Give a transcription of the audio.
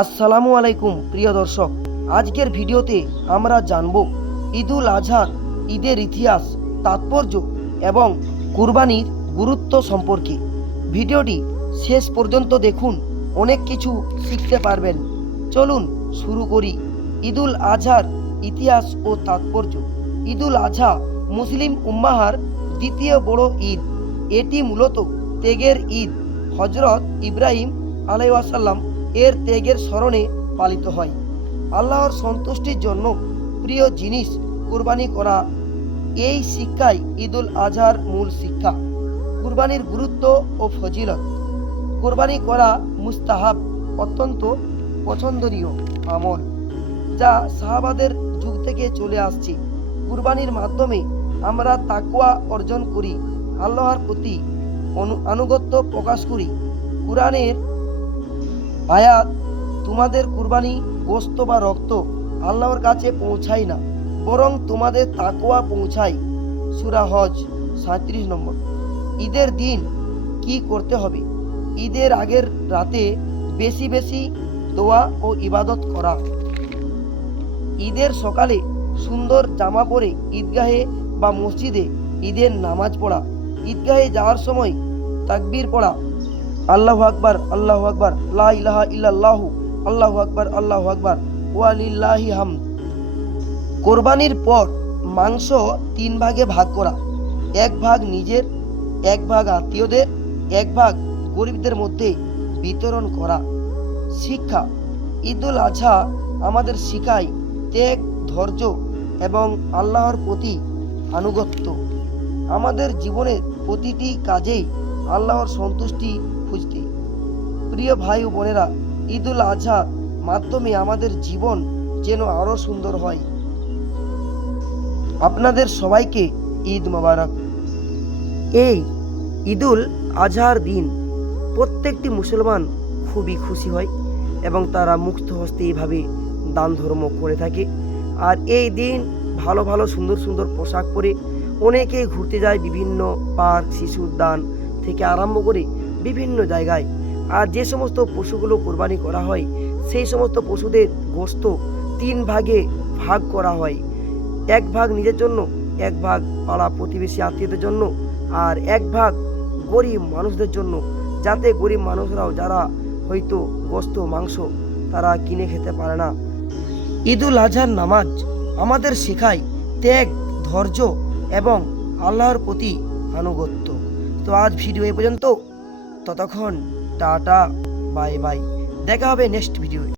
আসসালামু আলাইকুম প্রিয় দর্শক, আজকের ভিডিওতে আমরা জানব ঈদুল আজহার ঈদের ইতিহাস, তাৎপর্য এবং কুরবানির গুরুত্ব সম্পর্কে। ভিডিওটি শেষ পর্যন্ত দেখুন, অনেক কিছু শিখতে পারবেন। চলুন শুরু করি। ঈদুল আজহার ইতিহাস ও তাৎপর্য। ঈদুল আজহা মুসলিম উম্মাহার দ্বিতীয় বড় ঈদ। এটি মূলত ত্যাগের ঈদ। হজরত ইব্রাহিম আলাইহিসসালাম এর ত্যাগের স্মরণে পালিত হয়। আল্লাহর সন্তুষ্টির জন্য প্রিয় জিনিস কুরবানি করা, এই শিক্ষাই ঈদুল আজহার মূল শিক্ষা। কুরবানির গুরুত্ব ও ফজিলত। কুরবানি করা মুস্তাহাব, অত্যন্ত পছন্দনীয় আমল, যা সাহাবাদের যুগ থেকে চলে আসছে। কুরবানির মাধ্যমে আমরা তাকওয়া অর্জন করি, আল্লাহর প্রতি আনুগত্য প্রকাশ করি। কুরআনের আয়াত, তোমাদের কুরবানি গোশত বা রক্ত আল্লাহর কাছে পৌঁছায় না, বরং তোমাদের তাকওয়া পৌঁছায়। সূরা হজ 37 নম্বর। ঈদের দিন কি করতে হবে? ঈদের আগের রাতে বেশি বেশি দোয়া ও ইবাদত করা। ঈদের সকালে সুন্দর জামা পরে ঈদগাহে বা মসজিদে ঈদের নামাজ পড়া। ঈদগাহে যাওয়ার সময় তাকবীর পড়া, আল্লাহু আকবার আল্লাহু আকবার, লা ইলাহা ইল্লাল্লাহু, আল্লাহু আকবার আল্লাহু আকবার, ওয়া লিল্লাহি হামদ। কোরবানির পর মাংস 3 ভাগে ভাগ করা। 1 ভাগ নিজের, 1 ভাগ আত্মীয়দের, 1 ভাগ গরিবদের মধ্যে বিতরণ করা। শিক্ষা। ঈদুল আজহা আমাদের শিখায় ত্যাগ, ধৈর্য এবং আল্লাহর প্রতি আনুগত্য। আমাদের জীবনের প্রতিটি কাজেই আল্লাহর সন্তুষ্টি খুঁজতে। প্রিয় ভাই ও বোনেরা, ঈদুল আজহার মাধ্যমে আমাদের জীবন যেন আরো সুন্দর হয়। আপনাদের সবাইকে ঈদ মোবারক। এই ঈদুল আজহার দিন প্রত্যেকটি মুসলমান খুবই খুশি হয় এবং তারা মুক্ত হস্তে এইভাবে দান ধর্ম করে থাকে। আর এই দিন ভালো ভালো সুন্দর সুন্দর পোশাক পরে অনেকেই ঘুরতে যায়, বিভিন্ন পার্ক, শিশু উদ্যান থেকে আরম্ভ করে বিভিন্ন জায়গায়। আর যে সমস্ত পশুগুলো কোরবানি করা হয়, সেই সমস্ত পশুদের গোশত 3 ভাগে ভাগ করা হয়। 1 ভাগ নিজের জন্য, 1 ভাগ পাড়া প্রতিবেশী আত্মীয়দের জন্য, আর 1 ভাগ গরিব মানুষদের জন্য, যাতে গরিব মানুষরাও যারা হয়তো গোশত মাংস তারা কিনে খেতে পারে না। ঈদুল আজহার নামাজ আমাদের শেখায় ত্যাগ, ধৈর্য এবং আল্লাহর প্রতি আনুগত্য। তো আজ ভিডিও এই পর্যন্ত। ততক্ষণ টাটা, বাই বাই। দেখা হবে নেক্সট ভিডিও।